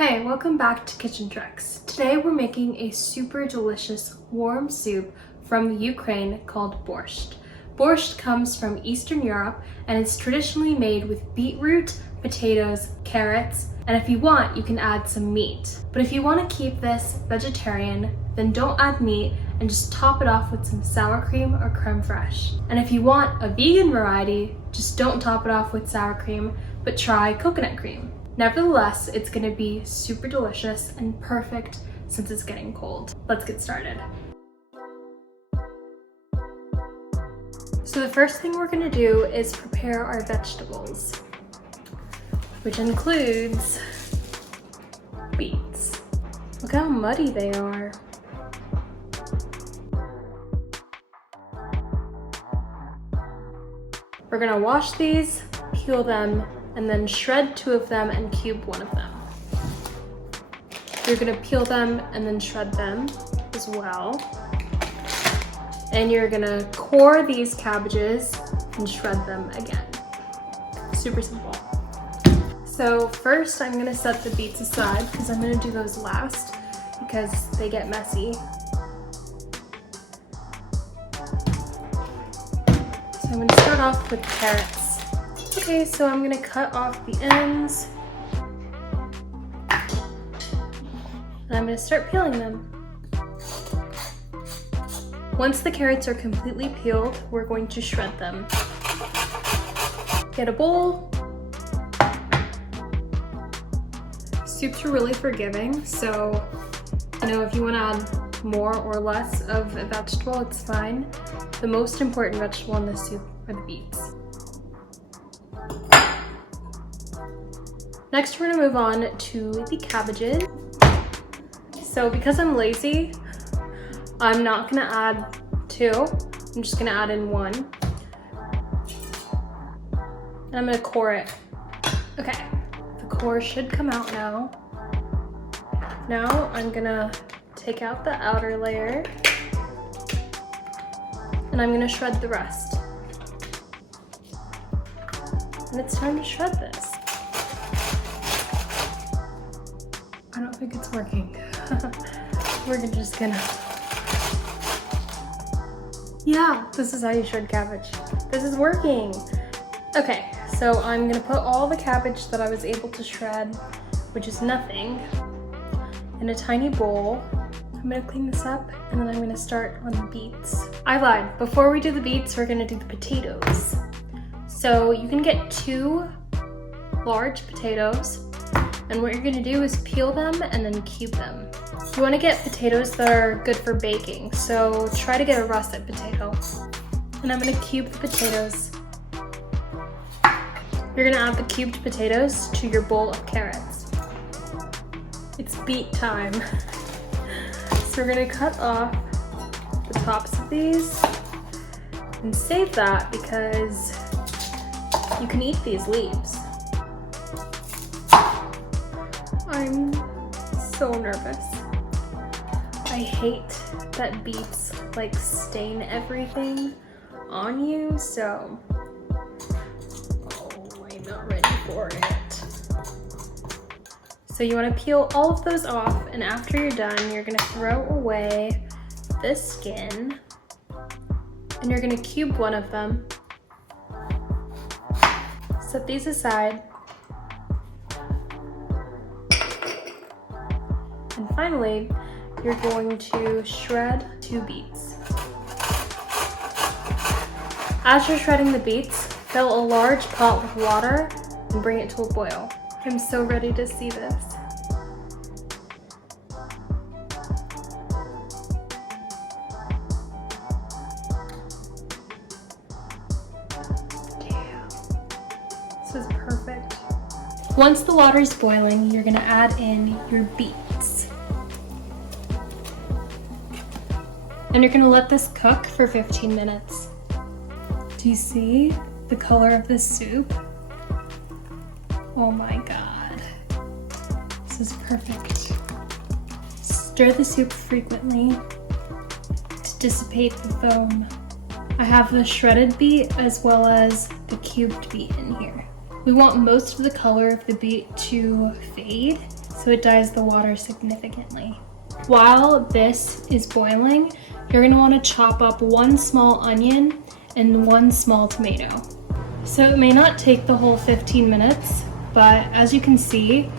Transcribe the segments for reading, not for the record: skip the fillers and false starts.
Hey, welcome back to Kitchen Tricks. Today we're making a super delicious warm soup from the Ukraine called borscht. Borscht comes from Eastern Europe and it's traditionally made with beetroot, potatoes, carrots, and if you want, you can add some meat. But if you want to keep this vegetarian, then don't add meat and just top it off with some sour cream or crème fraîche. And if you want a vegan variety, just don't top it off with sour cream, but try coconut cream. Nevertheless, it's gonna be super delicious and perfect since it's getting cold. Let's get started. So the first thing we're gonna do is prepare our vegetables, which includes beets. Look how muddy they are. We're gonna wash these, peel them, and then shred 2 of them and cube 1 of them. You're gonna peel them and then shred them as well. And you're gonna core these cabbages and shred them again. Super simple. So first I'm gonna set the beets aside because I'm gonna do those last because they get messy. So I'm gonna start off with carrots. Okay, so I'm gonna cut off the ends and I'm gonna start peeling them. Once the carrots are completely peeled, we're going to shred them. Get a bowl. Soups are really forgiving, so if you want to add more or less of a vegetable, it's fine. The most important vegetable in this soup are the beets. Next, we're gonna move on to the cabbages. So because I'm lazy, I'm not gonna add 2. I'm just gonna add in 1. And I'm gonna core it. Okay, the core should come out now. Now I'm gonna take out the outer layer and I'm gonna shred the rest. And it's time to shred this. I don't think it's working. We're just gonna... Yeah, this is how you shred cabbage. This is working. Okay, so I'm gonna put all the cabbage that I was able to shred, which is nothing, in a tiny bowl. I'm gonna clean this up and then I'm gonna start on the beets. I lied. Before we do the beets, we're gonna do the potatoes. So you can get 2 large potatoes. And what you're gonna do is peel them and then cube them. You wanna get potatoes that are good for baking, so try to get a russet potato. And I'm gonna cube the potatoes. You're gonna add the cubed potatoes to your bowl of carrots. It's beet time. So we're gonna cut off the tops of these and save that because you can eat these leaves. I'm so nervous. I hate that beets stain everything on you, so I'm not ready for it. So you want to peel all of those off, and after you're done, you're going to throw away this skin, and you're going to cube 1 of them. Set these aside. And finally, you're going to shred 2 beets. As you're shredding the beets, fill a large pot with water and bring it to a boil. I'm so ready to see this. Damn. This is perfect. Once the water is boiling, you're gonna add in your beets. And you're gonna let this cook for 15 minutes. Do you see the color of this soup? Oh my God. This is perfect. Stir the soup frequently to dissipate the foam. I have the shredded beet as well as the cubed beet in here. We want most of the color of the beet to fade, so it dyes the water significantly. While this is boiling, you're going to want to chop up 1 small onion and 1 small tomato. So it may not take the whole 15 minutes, but as you can see,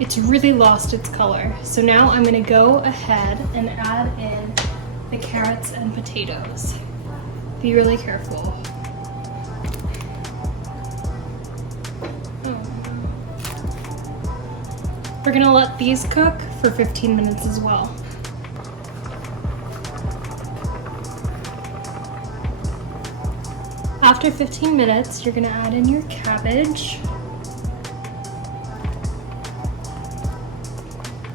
it's really lost its color. So now I'm going to go ahead and add in the carrots and potatoes. Be really careful. We're going to let these cook for 15 minutes as well. After 15 minutes, you're going to add in your cabbage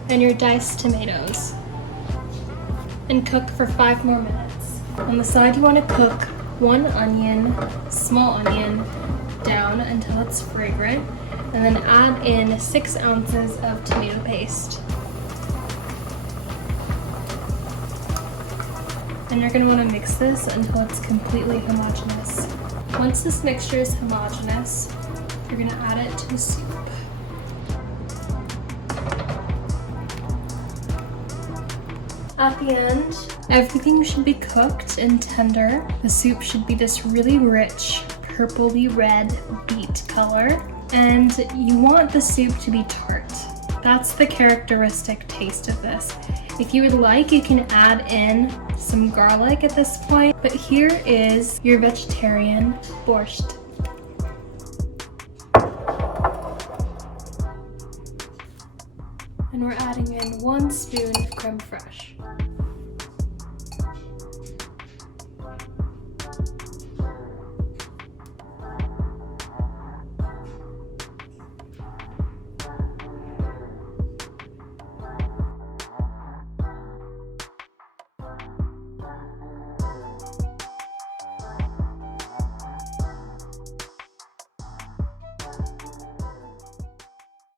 and your diced tomatoes and cook for 5 more minutes. On the side, you want to cook 1 onion, small onion, down until it's fragrant, and then add in 6 ounces of tomato paste. And you're going to want to mix this until it's completely homogeneous. Once this mixture is homogeneous, you're going to add it to the soup. At the end, everything should be cooked and tender. The soup should be this really rich, purpley red beet color. And you want the soup to be tart. That's the characteristic taste of this. If you would like, you can add in some garlic at this point, but here is your vegetarian borscht. And we're adding in 1 spoon of crème fraîche.